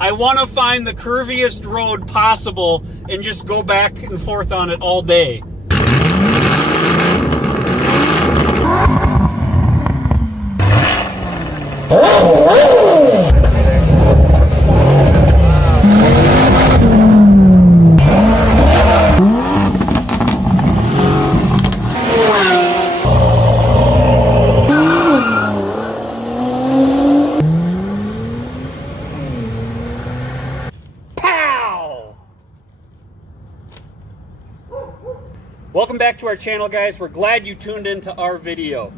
I want to find the curviest road possible and just go back and forth on it all day. Welcome back to our channel, guys. We're glad you tuned into our video.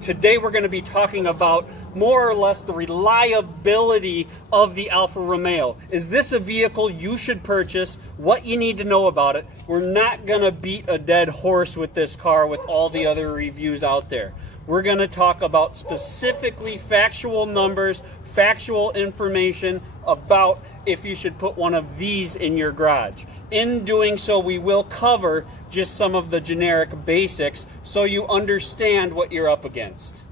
Today we're going to be talking about more or less the reliability of the Alfa Romeo. Is this a vehicle you should purchase? What you need to know about it? We're not going to beat a dead horse with this car with all the other reviews out there. We're going to talk about specifically factual numbers, factual information about if you should put one of these in your garage. In doing so, we will cover just some of the generic basics so you understand what you're up against.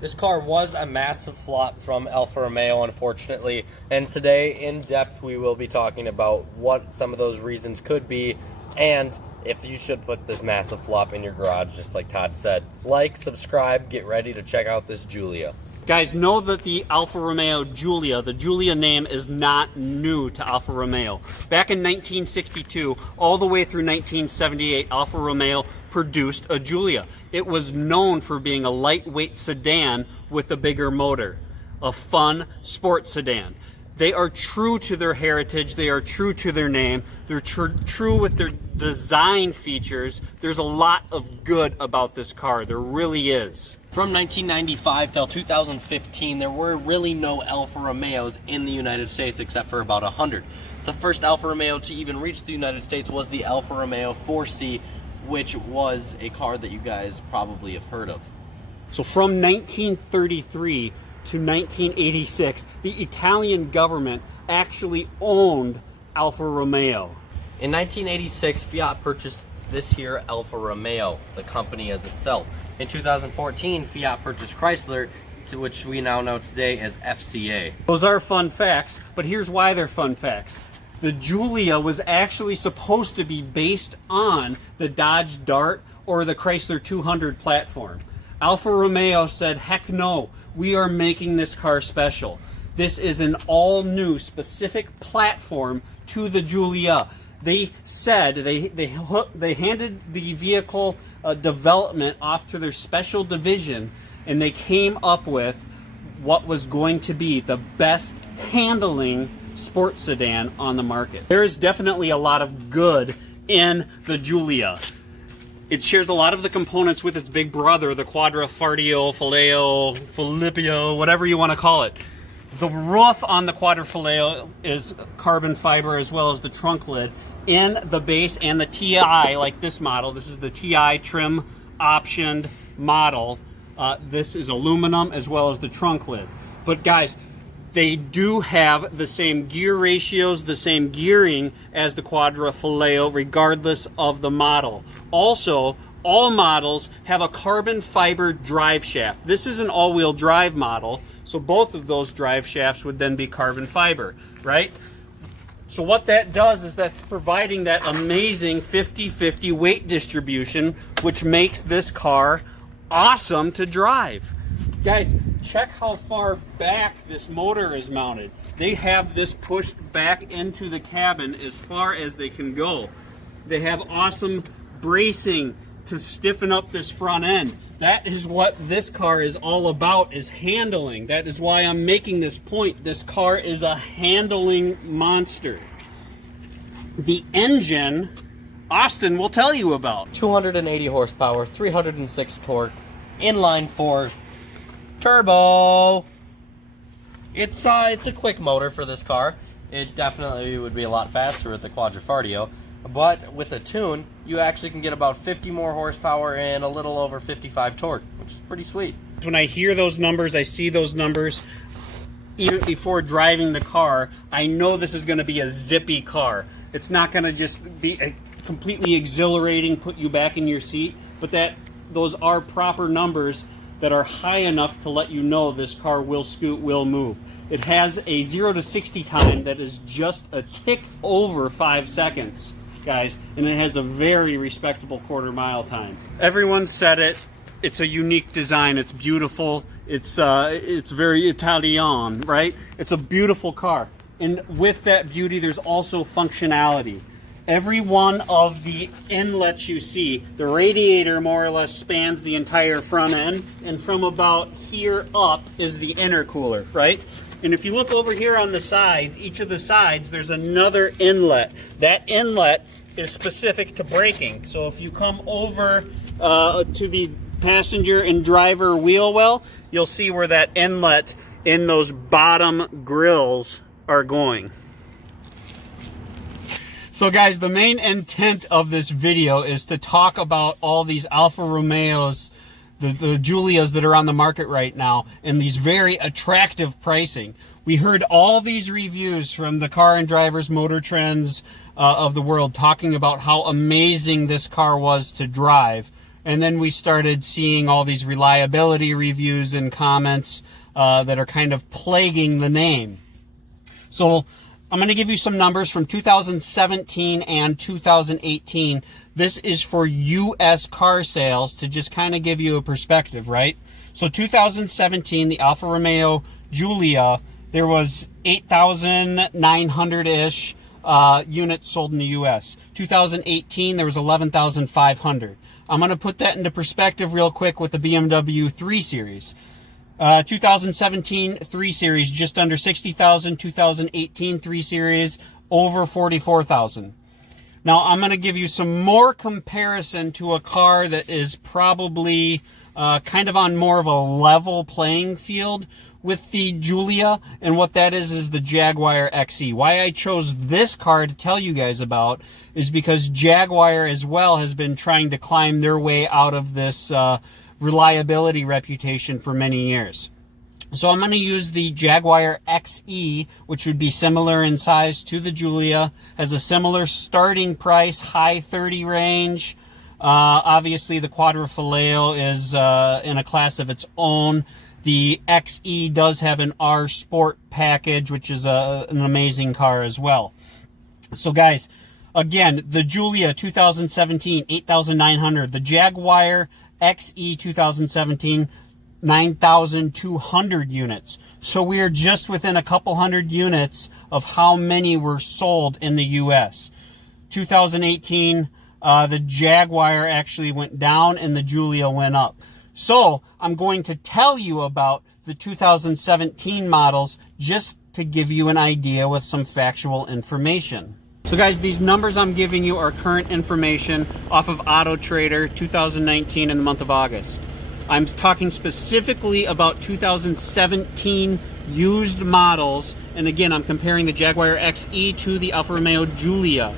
This car was a massive flop from Alfa Romeo, unfortunately, and today, in depth, we will be talking about what some of those reasons could be and if you should put this massive flop in your garage, just like Todd said. Like, subscribe, get ready to check out this Giulia. Guys, know that the Alfa Romeo Giulia, the Giulia name, is not new to Alfa Romeo. Back in 1962, all the way through 1978, Alfa Romeo produced a Giulia. It was known for being a lightweight sedan with a bigger motor, a fun sports sedan. They are true to their heritage, they are true to their name, they're true with their design features. There's a lot of good about this car, there really is. From 1995 till 2015, there were really no Alfa Romeos in the United States except for about 100. The first Alfa Romeo to even reach the United States was the Alfa Romeo 4C, which was a car that you guys probably have heard of. So from 1933 to 1986, the Italian government actually owned Alfa Romeo. In 1986, Fiat purchased this here Alfa Romeo, the company as itself. In 2014, Fiat purchased Chrysler, to which we now know today as FCA. Those are fun facts, but here's why they're fun facts. The Giulia was actually supposed to be based on the Dodge Dart or the Chrysler 200 platform. Alfa Romeo said, heck no, we are making this car special. This is an all-new specific platform to the Giulia. They said they handed the vehicle development off to their special division, and they came up with what was going to be the best handling sports sedan on the market. There is definitely a lot of good in the Giulia. It shares a lot of the components with its big brother, the Quadrifoglio, Filippo, whatever you want to call it. The roof on the Quadrifoglio is carbon fiber, as well as the trunk lid. In the base and the TI, like this model, this is the TI trim optioned model. This is aluminum, as well as the trunk lid. But guys, they do have the same gear ratios, the same gearing as the Quadrifoglio, regardless of the model. Also, all models have a carbon fiber drive shaft. This is an all-wheel drive model, so both of those drive shafts would then be carbon fiber, right? So what that does is that's providing that amazing 50-50 weight distribution, which makes this car awesome to drive. Guys, check how far back this motor is mounted. They have this pushed back into the cabin as far as they can go. They have awesome bracing to stiffen up this front end. That is what this car is all about, is handling. That is why I'm making this point. This car is a handling monster. The engine, Austin will tell you about. 280 horsepower, 306 torque, inline 4, turbo. It's a quick motor for this car. It definitely would be a lot faster with the Quadrifoglio, but with a tune, you actually can get about 50 more horsepower and a little over 55 torque, which is pretty sweet. When I hear those numbers, I see those numbers, even before driving the car, I know this is going to be a zippy car. It's not going to just be a completely exhilarating, put you back in your seat, but that those are proper numbers that are high enough to let you know this car will scoot, will move. It has a 0 to 60 time that is just a tick over 5 seconds, guys, and it has a very respectable quarter-mile time. Everyone said it. It's a unique design. It's beautiful. It's very Italian, right? It's a beautiful car. And with that beauty, there's also functionality. Every one of the inlets you see, the radiator more or less spans the entire front end, and from about here up is the intercooler, right? And if you look over here on the sides, each of the sides, there's another inlet. That inlet is specific to braking. So if you come over to the passenger and driver wheel well, you'll see where that inlet in those bottom grills are going. So guys, the main intent of this video is to talk about all these Alfa Romeos, the Giulias that are on the market right now, and these very attractive pricing. We heard all these reviews from the Car and Drivers Motor Trends of the world talking about how amazing this car was to drive. And then we started seeing all these reliability reviews and comments that are kind of plaguing the name. So I'm going to give you some numbers from 2017 and 2018. This is for U.S. car sales to just kind of give you a perspective, right? So 2017, the Alfa Romeo Giulia, there was 8,900-ish units sold in the U.S. 2018, there was 11,500. I'm going to put that into perspective real quick with the BMW 3 Series. 2017 3 Series, just under 60,000. 2018 3 Series, over 44,000. Now, I'm going to give you some more comparison to a car that is probably kind of on more of a level playing field with the Giulia, and what that is the Jaguar Xe. Why I chose this car to tell you guys about is because Jaguar as well has been trying to climb their way out of this reliability reputation for many years. So I'm going to use the Jaguar Xe, which would be similar in size to the Giulia, has a similar starting price, high 30 range. Obviously the Quadrifoglio is in a class of its own. The Xe does have an R Sport package, which is an amazing car as well. So guys, again, the Giulia 2017, 8,900. The Jaguar Xe 2017, 9,200 units. So we are just within a couple hundred units of how many were sold in the U.S. 2018, the Jaguar actually went down and the Giulia went up. So I'm going to tell you about the 2017 models just to give you an idea with some factual information. So guys, these numbers I'm giving you are current information off of Auto Trader 2019 in the month of August. I'm talking specifically about 2017 used models, and again, I'm comparing the Jaguar Xe to the Alfa Romeo Giulia.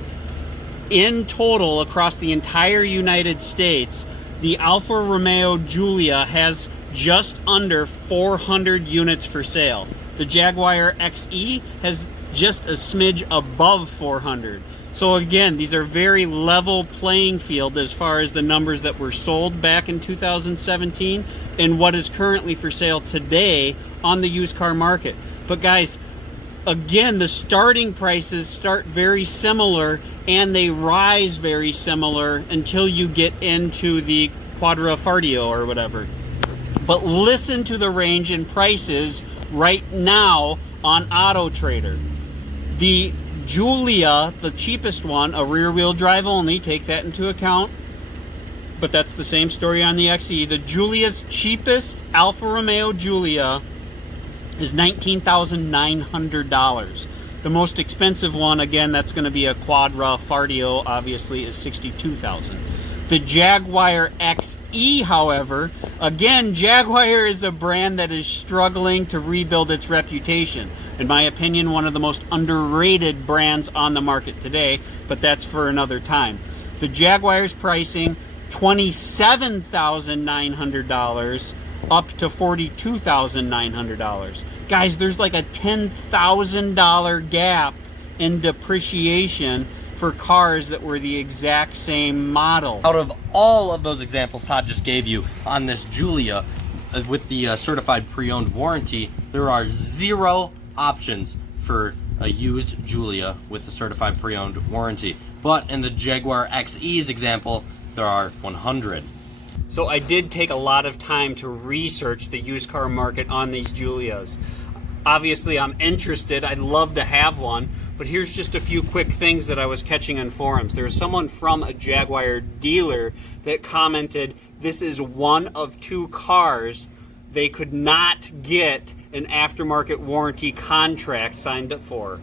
In total, across the entire United States, the Alfa Romeo Giulia has just under 400 units for sale. The Jaguar Xe has just a smidge above 400. So again, these are very level playing field as far as the numbers that were sold back in 2017 and what is currently for sale today on the used car market. But guys, again, the starting prices start very similar and they rise very similar until you get into the Quadrifoglio or whatever. But listen to the range in prices right now on Auto Trader. The Giulia, the cheapest one, a rear-wheel drive only, take that into account, but that's the same story on the Xe. The Giulia's cheapest Alfa Romeo Giulia is $19,900. The most expensive one, again, that's going to be a Quadrifoglio, obviously, is $62,000. The Jaguar Xe, however, again, Jaguar is a brand that is struggling to rebuild its reputation. In my opinion, one of the most underrated brands on the market today, but that's for another time. The Jaguar's pricing, $27,900 up to $42,900. Guys, there's like a $10,000 gap in depreciation for cars that were the exact same model. Out of all of those examples Todd just gave you on this Giulia with the certified pre-owned warranty, there are 0 options for a used Giulia with a certified pre-owned warranty. But in the Jaguar XE's example, there are 100. So I did take a lot of time to research the used car market on these Giulias. Obviously, I'm interested. I'd love to have one, but here's just a few quick things that I was catching on forums. There was someone from a Jaguar dealer that commented, this is one of 2 cars they could not get an aftermarket warranty contract signed up for.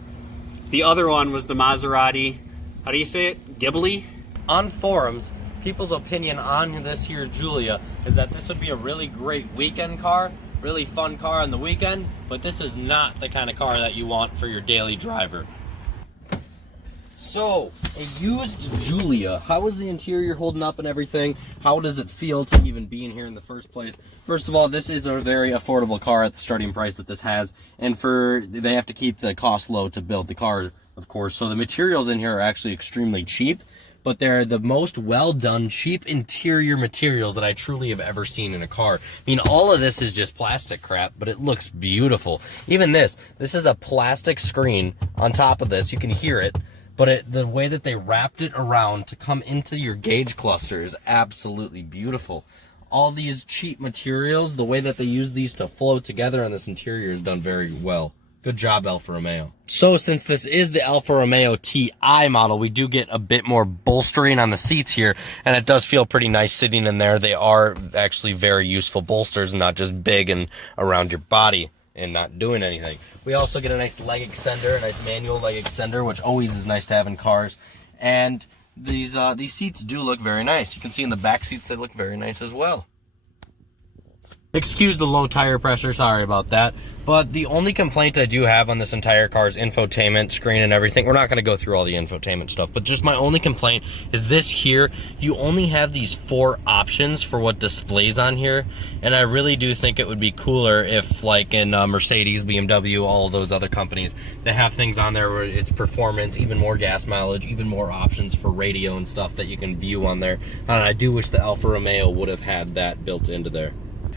The other one was the Maserati, how do you say it? Ghibli? On forums, people's opinion on this here Giulia is that this would be a really great weekend car, really fun car on the weekend, but this is not the kind of car that you want for your daily driver. So, a used Giulia, how is the interior holding up and everything? How does it feel to even be in here in the first place? First of all, this is a very affordable car at the starting price that this has, and they have to keep the cost low to build the car, of course. So the materials in here are actually extremely cheap, but they're the most well-done, cheap interior materials that I truly have ever seen in a car. I mean, all of this is just plastic crap, but it looks beautiful. Even this is a plastic screen on top of this. You can hear it, but the way that they wrapped it around to come into your gauge cluster is absolutely beautiful. All these cheap materials, the way that they use these to flow together on this interior is done very well. Good job, Alfa Romeo. So since this is the Alfa Romeo TI model, we do get a bit more bolstering on the seats here, and it does feel pretty nice sitting in there. They are actually very useful bolsters and not just big and around your body and not doing anything. We also get a nice leg extender, a nice manual leg extender, which always is nice to have in cars. And these seats do look very nice. You can see in the back seats they look very nice as well. Excuse the low tire pressure, sorry about that. But the only complaint I do have on this entire car is infotainment, screen and everything. We're not going to go through all the infotainment stuff, but just my only complaint is this here. You only have these 4 options for what displays on here, and I really do think it would be cooler if, like in Mercedes, BMW, all those other companies, they have things on there where it's performance, even more gas mileage, even more options for radio and stuff that you can view on there. And I do wish the Alfa Romeo would have had that built into there.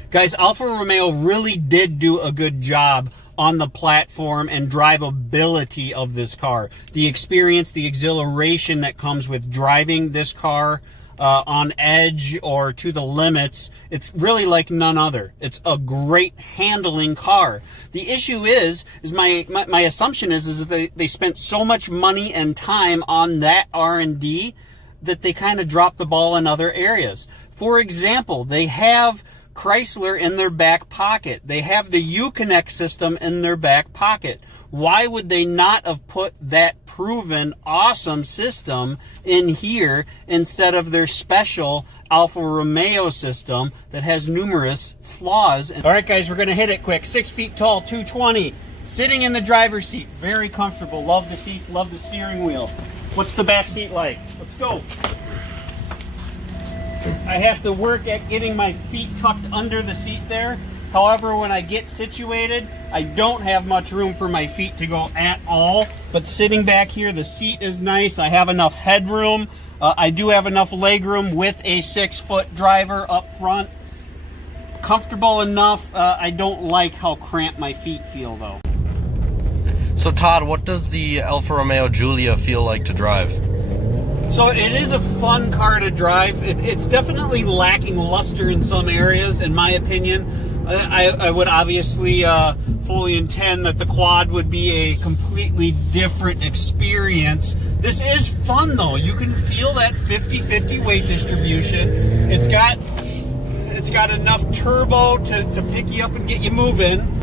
Guys, Alfa Romeo really did do a good job on the platform and drivability of this car. The experience, the exhilaration that comes with driving this car on edge or to the limits, it's really like none other. It's a great handling car. The issue is my assumption is that they spent so much money and time on that R&D that they kind of dropped the ball in other areas. For example, they have Chrysler in their back pocket. They have the Uconnect system in their back pocket. Why would they not have put that proven awesome system in here instead of their special Alfa Romeo system that has numerous flaws? All right, guys, we're going to hit it quick. 6 feet tall, 220, sitting in the driver's seat. Very comfortable. Love the seats, love the steering wheel. What's the back seat like? Let's go. I have to work at getting my feet tucked under the seat there. However, when I get situated, I don't have much room for my feet to go at all. But sitting back here, the seat is nice. I have enough headroom. I do have enough leg room with a 6-foot driver up front. Comfortable enough. I don't like how cramped my feet feel, though. So Todd, what does the Alfa Romeo Giulia feel like to drive? So it is a fun car to drive. It's definitely lacking luster in some areas, in my opinion. I would obviously fully intend that the quad would be a completely different experience. This is fun, though. You can feel that 50-50 weight distribution. It's got enough turbo to pick you up and get you moving.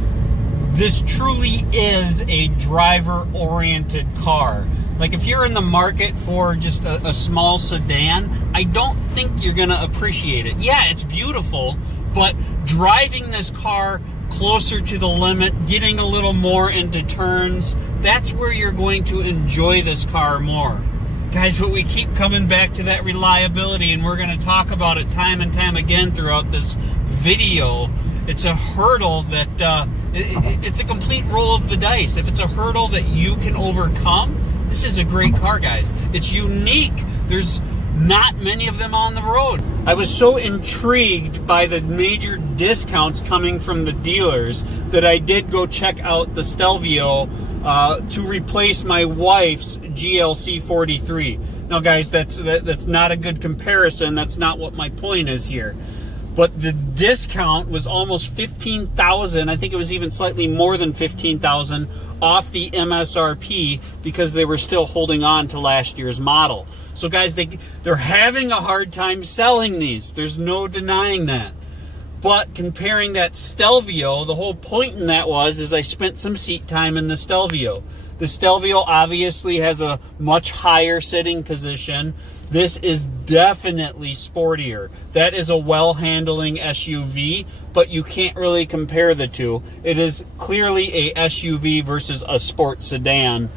This truly is a driver-oriented car. Like, if you're in the market for just a small sedan, I don't think you're gonna appreciate it. Yeah, it's beautiful, but driving this car closer to the limit, getting a little more into turns, that's where you're going to enjoy this car more. Guys, but we keep coming back to that reliability, and we're gonna talk about it time and time again throughout this video. It's a hurdle that, it's a complete roll of the dice. If it's a hurdle that you can overcome, this is a great car, guys. It's unique. There's not many of them on the road. I was so intrigued by the major discounts coming from the dealers that I did go check out the Stelvio to replace my wife's GLC 43. Now guys, that's not a good comparison. That's not what my point is here. But the discount was almost 15,000. I think it was even slightly more than 15,000 off the MSRP because they were still holding on to last year's model. So guys, they're having a hard time selling these. There's no denying that. But comparing that Stelvio, the whole point in that is I spent some seat time in the Stelvio. The Stelvio obviously has a much higher sitting position. This is definitely sportier. That is a well-handling SUV, but you can't really compare the two. It is clearly a SUV versus a sports sedan,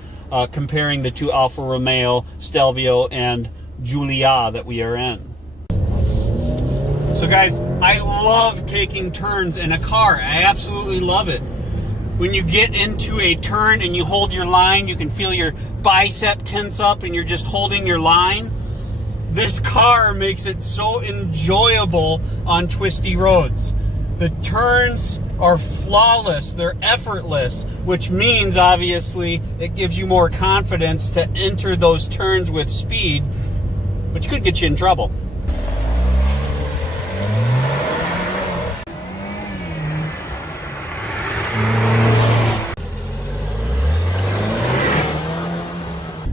comparing the two Alfa Romeo, Stelvio, and Giulia that we are in. So guys, I love taking turns in a car. I absolutely love it. When you get into a turn and you hold your line, you can feel your bicep tense up and you're just holding your line. This car makes it so enjoyable on twisty roads. The turns are flawless, they're effortless, which means obviously it gives you more confidence to enter those turns with speed, which could get you in trouble.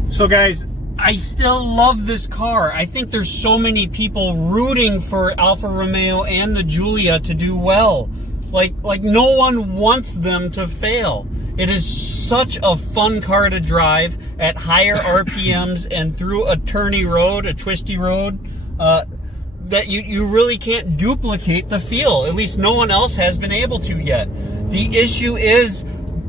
So guys, I still love this car. I think there's so many people rooting for Alfa Romeo and the Giulia to do well. Like no one wants them to fail. It is such a fun car to drive at higher RPMs and through a turny road, a twisty road, that you really can't duplicate the feel. At least no one else has been able to yet. The issue is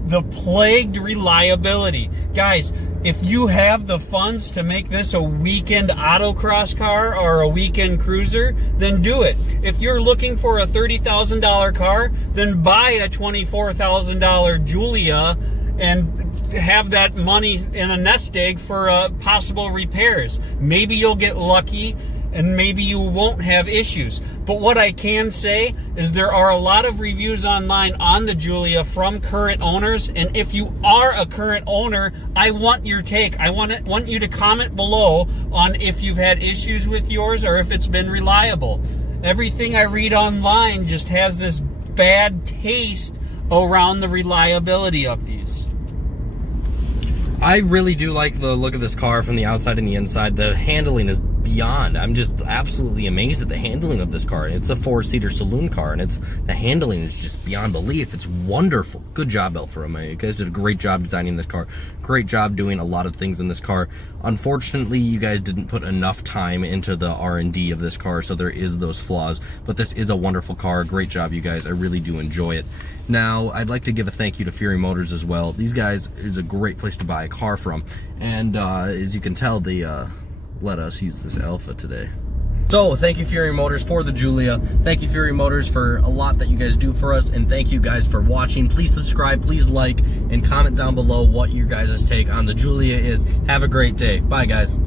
the plagued reliability. Guys, if you have the funds to make this a weekend autocross car or a weekend cruiser, then do it. If you're looking for a $30,000 car, then buy a $24,000 Giulia and have that money in a nest egg for possible repairs. Maybe you'll get lucky and maybe you won't have issues. But what I can say is there are a lot of reviews online on the Giulia from current owners, and if you are a current owner, I want your take. I want you to comment below on if you've had issues with yours or if it's been reliable. Everything I read online just has this bad taste around the reliability of these. I really do like the look of this car from the outside and the inside. The handling is beyond. I'm just absolutely amazed at the handling of this car. It's a 4-seater saloon car, and the handling is just beyond belief. It's wonderful. Good job, Alfa Romeo. You guys did a great job designing this car. Great job doing a lot of things in this car. Unfortunately, you guys didn't put enough time into the R&D of this car, so there is those flaws. But this is a wonderful car. Great job, you guys. I really do enjoy it. Now, I'd like to give a thank you to Fury Motors as well. These guys is a great place to buy a car from. And as you can tell, they let us use this Alfa today. So thank you Fury Motors for the Giulia. Thank you Fury Motors for a lot that you guys do for us, and thank you guys for watching. Please subscribe, please like, and comment down below what your guys' take on the Giulia is. Have a great day. Bye guys.